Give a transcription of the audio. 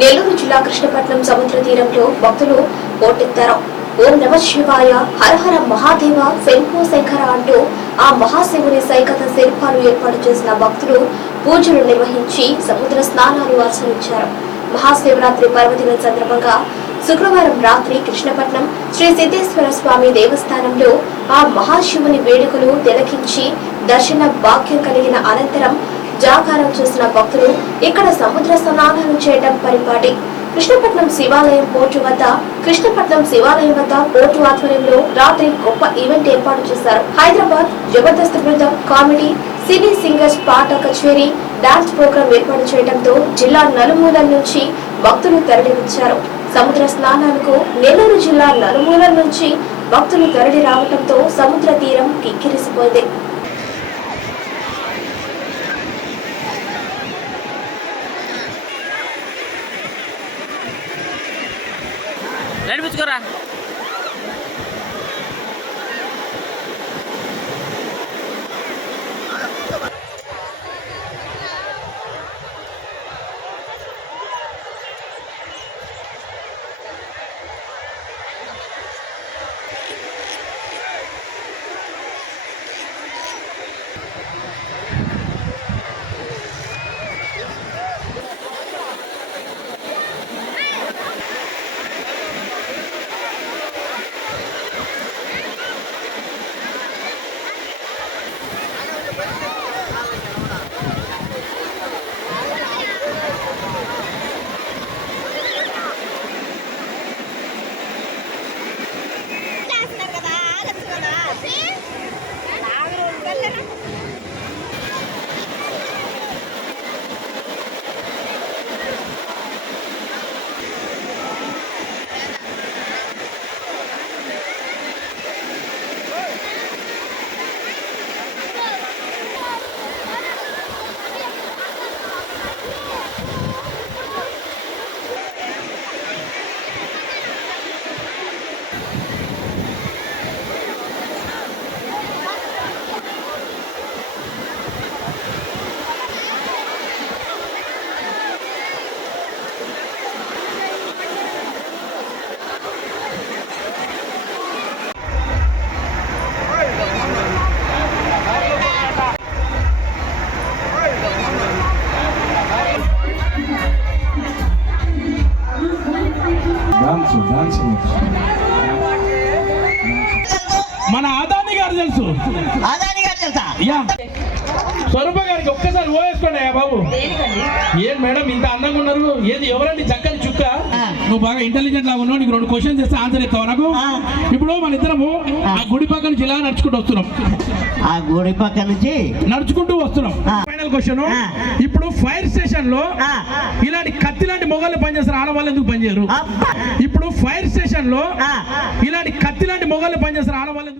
నెల్లూరు జిల్లా కృష్ణపట్నం సముద్ర తీరంలో భక్తులు పోటెత్తారు ఓం నమ శివాయ హరహర మహాదేవ శంభో శంకర అంటూ ఆ మహాశివుని సైకత శిల్పాలు ఏర్పాటు చేసిన భక్తులు పూజలు నిర్వహించి సముద్ర స్నానాలు ఆచరించారు. మహాశివరాత్రి పర్వదినం సందర్భంగా శుక్రవారం రాత్రి కృష్ణపట్నం శ్రీ సిద్ధేశ్వర స్వామి దేవస్థానంలో ఆ మహాశివుని వేడుకలు తిలకించి దర్శన భాగ్యం కలిగిన అనంతరం జాగారం చేసిన భక్తులు ఇక్కడ సముద్ర స్నానాలు చేయడం పరిపాటి. కృష్ణపట్నం శివాలయం పోర్టు వద్ద కృష్ణపట్నం శివాలయం వద్ద పోర్టు ఆధ్వర్యంలో రాత్రి గొప్ప ఈవెంట్ ఏర్పాటు చేశారు. హైదరాబాద్ జబర్దస్త్ బృందం కామెడీ సినీ సింగర్స్ పాట కచేరీ డాన్స్ ప్రోగ్రాం ఏర్పాటు చేయడంతో జిల్లా నలుమూలల నుంచి భక్తులు తరలివచ్చారు. సముద్ర స్నానాలకు నెల్లూరు జిల్లా నలుమూలల నుంచి భక్తులు తరలి రావడంతో సముద్ర తీరం కిక్కిరిసిపోయింది. నడిపించుకోరా మన ఆదాని గారు తెలుసు. యా. స్వరూప గారికి ఒక్కసారి ఓవేసుకోండి అయ్యా బాబు. ఏం మేడం ఇంత అందంగా ఉన్నారు? ఏది ఎవరండి? చక్కని చుక్క. నువ్వు బాగా ఇంటెలిజెంట్ లాగా ఉన్నావు నీకు రెండు క్వశ్చన్స్ చేస్తే ఆన్సర్ ఇస్తావు నాకు. ఇప్పుడు మన ఇద్దరము ఆ. గుడి పక్కన నుంచి ఇలా నడుచుకుంటూ వస్తున్నాం. ఆ గుడి పక్క నుంచి? నడుచుకుంటూ వస్తున్నాం. Final question. ఇప్పుడు ఫైర్ స్టేషన్లో. ఇలాంటి కత్తి లాంటి మొగలు పనిచేస్తారు ఆడవాళ్ళు ఎందుకు పనిచేయరు. ఇప్పుడు ఫైర్ స్టేషన్లో. ఇలాంటి కత్తి లాంటి మొగలు పనిచేస్తారు ఆడవాళ్ళు ఎందుకు